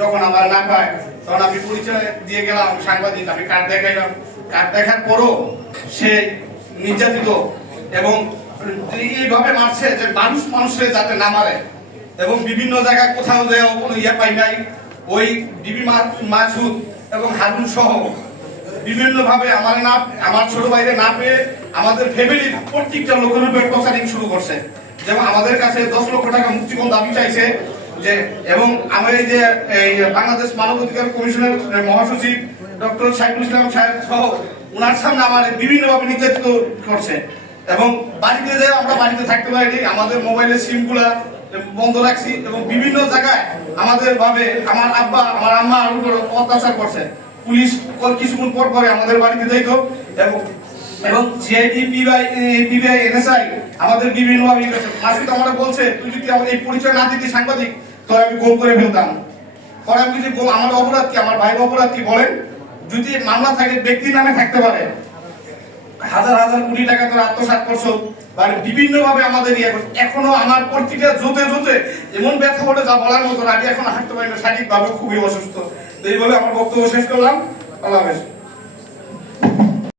যখন আমার না পায়, তখন আমি পরিচয় দিয়ে গেলাম, সাংবাদিক, আমি কার্ড দেখাইলাম। কার্ড দেখার পরও সে নির্যাতিত এবং এইভাবে মারছে যে মানুষ মানুষের যাতে না মারে। এবং বিভিন্ন জায়গায় কোথাও যে কোনো ইয়ে পাই নাই, ওই ডিবি মাসুদ এবং হারুন সহ বিভিন্ন ভাবে আমার না, আমার ছোট ভাইরে না পেয়ে আমাদের ফ্যামিলির প্রত্যেকটা লোকের উপর প্রচারিং শুরু করছে। যেমন আমাদের কাছে দশ লক্ষ টাকা মুক্তিপণ দাবি চাইছে যে, এবং এই যে, এই বাংলাদেশ মানবাধিকার কমিশনের মহাসচিব ডক্টর সাইফুল ইসলাম সাহেব সহ ওনার সামনে আমার বিভিন্নভাবে নির্যাতিত করছে। এবং বাড়িতে যে আমরা বাড়িতে থাকতে পারিনি, আমাদের মোবাইলের সিমগুলা বন্ধ রাখছি এবং বিভিন্ন জায়গায় আমাদের ভাবে আমার আব্বা, আমার আম্মা আমার উপর অত্যাচার করছে। পুলিশ কিছুক্ষণ পর পরে আমাদের বাড়িতে যাইতো এবং এবং সিআইডি পিবিআই এনএসআই আমাদের বিভিন্ন ভাবে মাসুদ আমরা বলছে, তুই যদি আমার এই পরিচয় না দিতি সাংবাদিক তো আমি গোল করে ফেলতাম। পরে আমি যদি বল- আমার অপরাধ কি? আমার ভাই অপরাধ কি? বলেন। যদি মামলা থাকে ব্যক্তির নামে থাকতে পারে। হাজার হাজার কোটি টাকা তোর আত্মসাৎ করছ, বা বিভিন্ন ভাবে আমাদের ইয়ে করছ। এখনও আমার প্রতিটা জোতে জোতে এমন ব্যথা করে যা বলার মতো আমি এখন হাঁটতে পারি না। শারীরিক ভাবে খুবই অসুস্থ। তো এইভাবে আমার বক্তব্য শেষ করলাম। আল্লাহ হাফেজ।